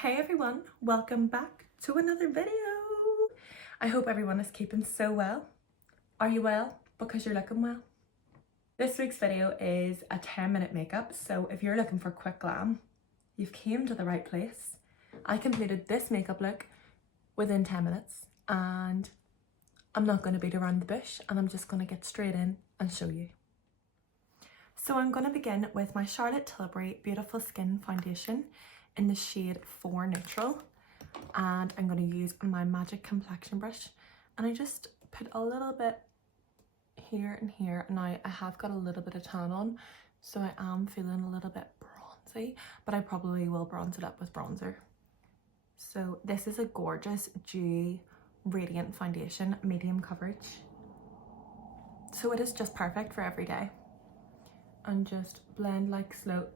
Hey everyone, welcome back to another video. I hope everyone is keeping so well. Are you well? Because you're looking well. This week's video is a 10-minute makeup, so if you're looking for quick glam, you've came to the right place. I completed this makeup look within 10 minutes and I'm not going to beat around the bush and I'm just going to get straight in and show you. So I'm going to begin with my Charlotte Tilbury Beautiful Skin foundation in the shade 4 Neutral, and I'm going to use my magic complexion brush and I just put a little bit here and here. Now I have got a little bit of tan on, so I am feeling a little bit bronzy, but I probably will bronze it up with bronzer. So this is a gorgeous dewy radiant foundation, medium coverage, so it is just perfect for every day. And just blend like slow,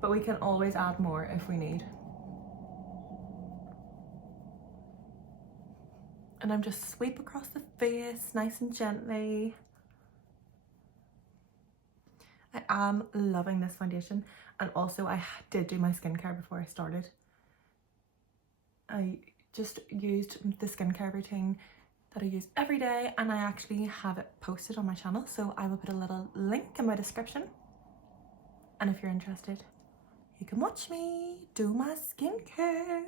but we can always add more if we need. And I'm just sweep across the face nice and gently. I am loving this foundation, and also I did do my skincare before I started. I just used the skincare routine that I use every day, and I actually have it posted on my channel, so I will put a little link in my description, and if you're interested you can watch me do my skincare.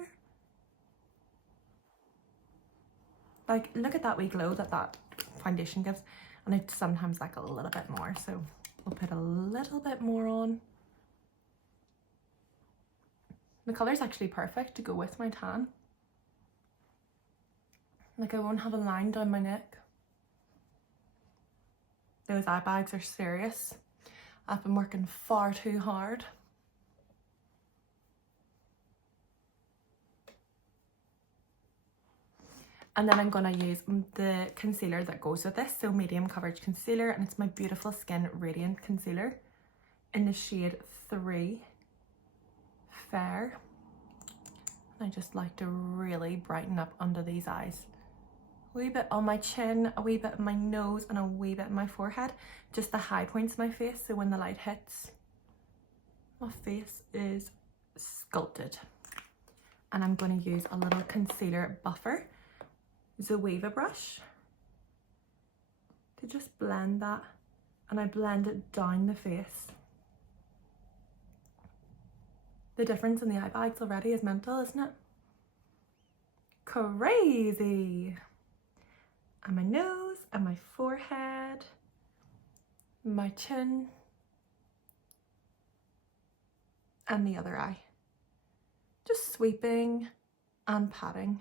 Like, look at that wee glow that foundation gives, and I sometimes like a little bit more, so we'll put a little bit more on. The colour's actually perfect to go with my tan. Like, I won't have a line down my neck. Those eye bags are serious. I've been working far too hard. And then I'm going to use the concealer that goes with this, so medium coverage concealer, and it's my Beautiful Skin Radiant Concealer in the shade 3 Fair. I just like to really brighten up under these eyes. A wee bit on my chin, a wee bit on my nose, and a wee bit on my forehead. Just the high points of my face, so when the light hits, my face is sculpted. And I'm going to use a little concealer buffer, Zoeva brush, to just blend that, and I blend it down the face. The difference in the eye bags already is mental, isn't it? Crazy! And my nose, and my forehead, my chin, and the other eye. Just sweeping and patting.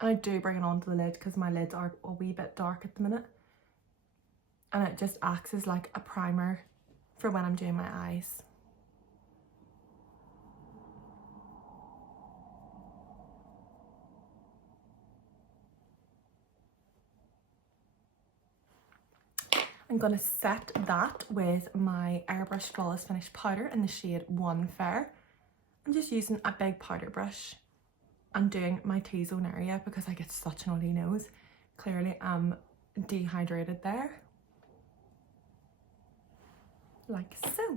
And I do bring it onto the lid because my lids are a wee bit dark at the minute. And it just acts as like a primer for when I'm doing my eyes. I'm going to set that with my Airbrush Flawless Finish Powder in the shade 1 Fair. I'm just using a big powder brush and doing my T-zone area because I get such an oily nose. Clearly I'm dehydrated there. Like so.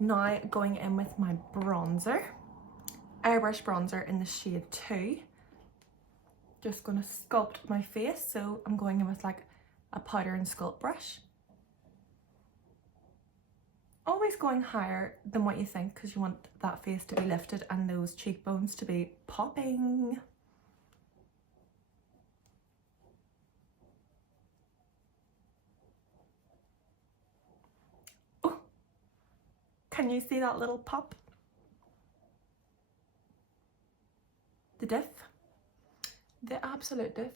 Now going in with my bronzer, Airbrush Bronzer in the shade 2. Just going to sculpt my face, so I'm going in with like a powder and sculpt brush. Always going higher than what you think because you want that face to be lifted and those cheekbones to be popping. Oh, can you see that little pop? The diff. The absolute diff.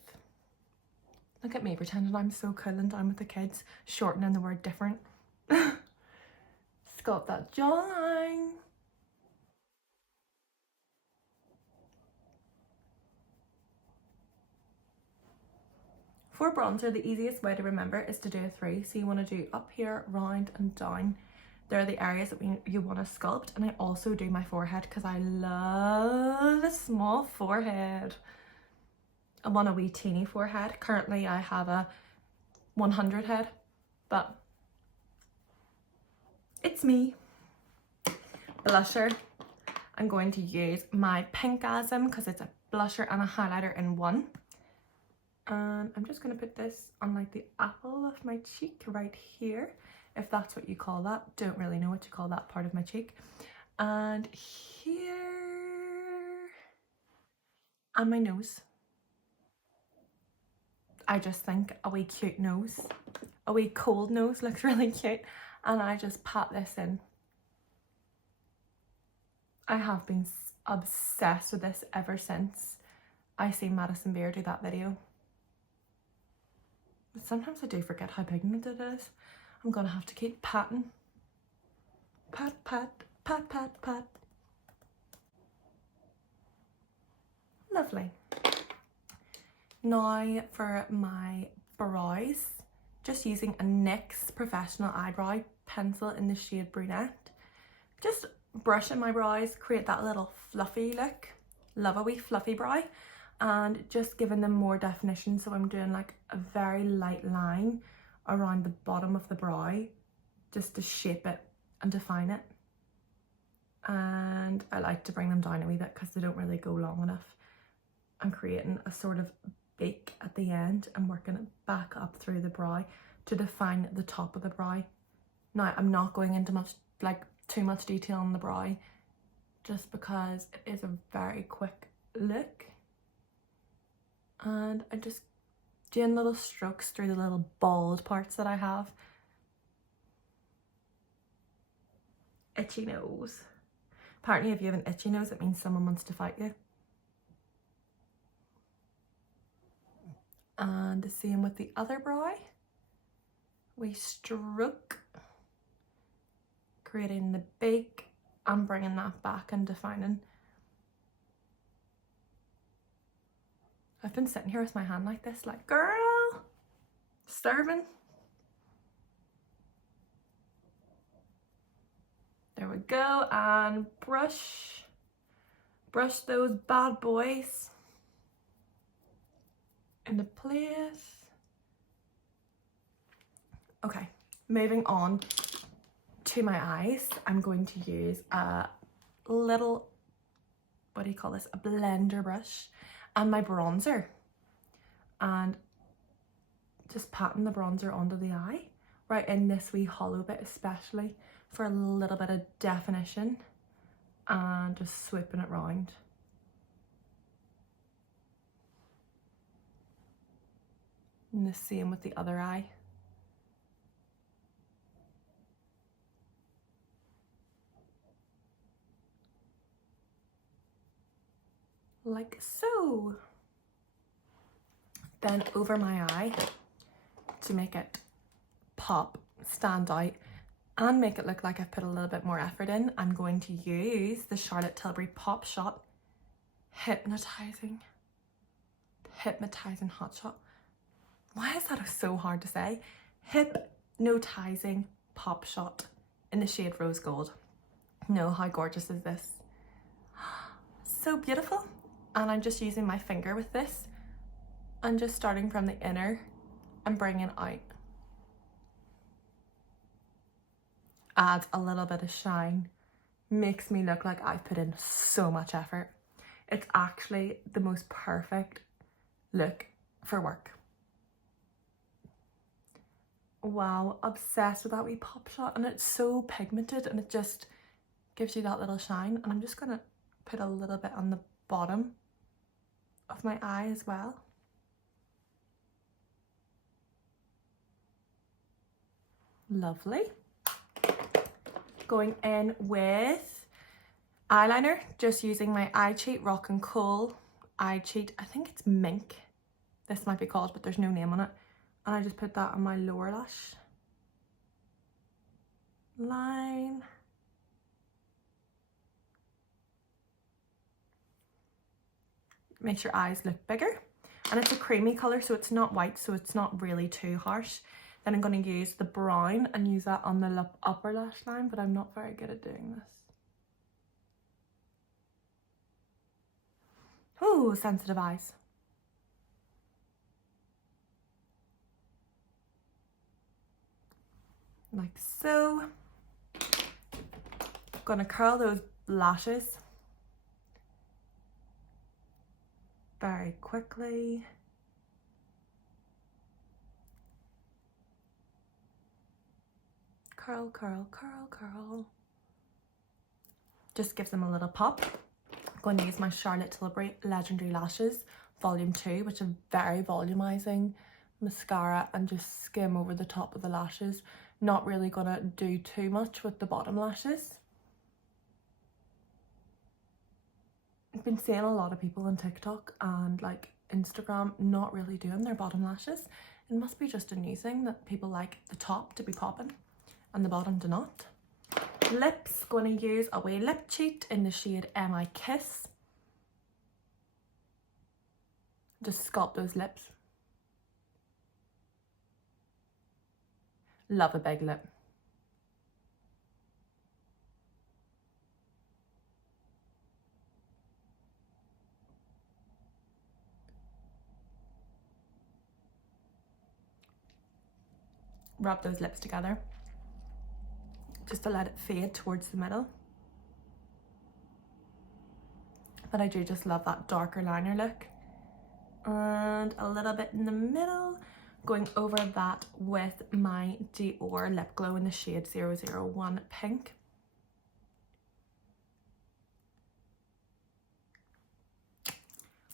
Look at me pretending I'm so cool and down with the kids, shortening the word different. Sculpt that jawline. For bronzer, the easiest way to remember is to do a 3. So you want to do up here, round and down. They're the areas that you want to sculpt. And I also do my forehead because I love a small forehead. I want a wee teeny forehead. Currently I have a 100 head, but it's me. Blusher. I'm going to use my Pinkgasm because it's a blusher and a highlighter in one. And I'm just going to put this on like the apple of my cheek right here, if that's what you call that. Don't really know what you call that part of my cheek. And here, and my nose. I just think a wee cute nose, a wee cold nose looks really cute, and I just pat this in. I have been obsessed with this ever since I seen Madison Beer do that video. But sometimes I do forget how pigmented it is. I'm gonna have to keep patting. Pat, pat, pat, pat, pat. Lovely. Now for my brows, just using a NYX Professional Eyebrow Pencil in the shade Brunette. Just brushing my brows, create that little fluffy look. Love a wee fluffy brow. And just giving them more definition. So I'm doing like a very light line around the bottom of the brow just to shape it and define it. And I like to bring them down a wee bit because they don't really go long enough. I'm creating a sort of beak at the end and working it back up through the brow to define the top of the brow. Now I'm not going into too much detail on the brow just because it is a very quick look. And I'm just doing little strokes through the little bald parts that I have. Itchy nose. Apparently if you have an itchy nose, it means someone wants to fight you. And the same with the other brow. We stroke, creating the beak and bringing that back and defining. I've been sitting here with my hand like this, like, girl, serving. There we go, and brush those bad boys into place. Okay, moving on to my eyes. I'm going to use a little, what do you call this, a blender brush and my bronzer, and just patting the bronzer onto the eye, right in this wee hollow bit especially, for a little bit of definition, and just swooping it round. And the same with the other eye. Like so. Then over my eye, to make it pop, stand out, and make it look like I've put a little bit more effort in, I'm going to use the Charlotte Tilbury Pop Shot Hypnotising Hot Shot. Why is that so hard to say? Hypnotising Pop Shot in the shade Rose Gold. No, how gorgeous is this? So beautiful. And I'm just using my finger with this and just starting from the inner and bringing out. Adds a little bit of shine, makes me look like I've put in so much effort. It's actually the most perfect look for work. Wow, obsessed with that wee pop shot, and it's so pigmented and it just gives you that little shine. And I'm just gonna put a little bit on the bottom of my eye as well. Lovely. Going in with eyeliner, just using my Eye Cheat Rock and Khol Eye Cheat. I think it's Mink, this might be called, but there's no name on it. And I just put that on my lower lash line. Makes your eyes look bigger. And it's a creamy colour, so it's not white, so it's not really too harsh. Then I'm going to use the brown and use that on the upper lash line, but I'm not very good at doing this. Ooh, sensitive eyes. Like so. Gonna curl those lashes very quickly. Curl, curl, curl, curl. Just gives them a little pop. I'm going to use my Charlotte Tilbury Legendary Lashes Volume 2, which is very volumizing mascara, and just skim over the top of the lashes. Not really gonna do too much with the bottom lashes. I've been seeing a lot of people on TikTok and like Instagram not really doing their bottom lashes. It must be just a new thing that people like the top to be popping and the bottom to not. Lips, going to use a wee lip cheat in the shade Mi Kiss. Just sculpt those lips. Love a big lip. Rub those lips together just to let it fade towards the middle. But I do just love that darker liner look. And a little bit in the middle, going over that with my Dior lip glow in the shade 001 Pink.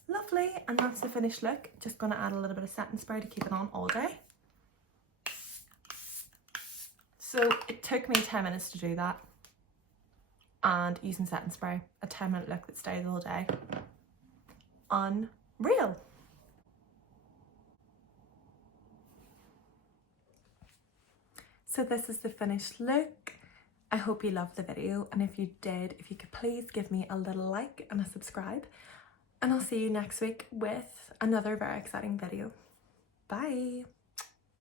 Lovely, and that's the finished look. Just gonna add a little bit of setting spray to keep it on all day. So it took me 10 minutes to do that, and using setting spray, a 10-minute look that stays all day. Unreal. So this is the finished look. I hope you loved the video, and if you did, if you could please give me a little like and a subscribe, and I'll see you next week with another very exciting video. Bye.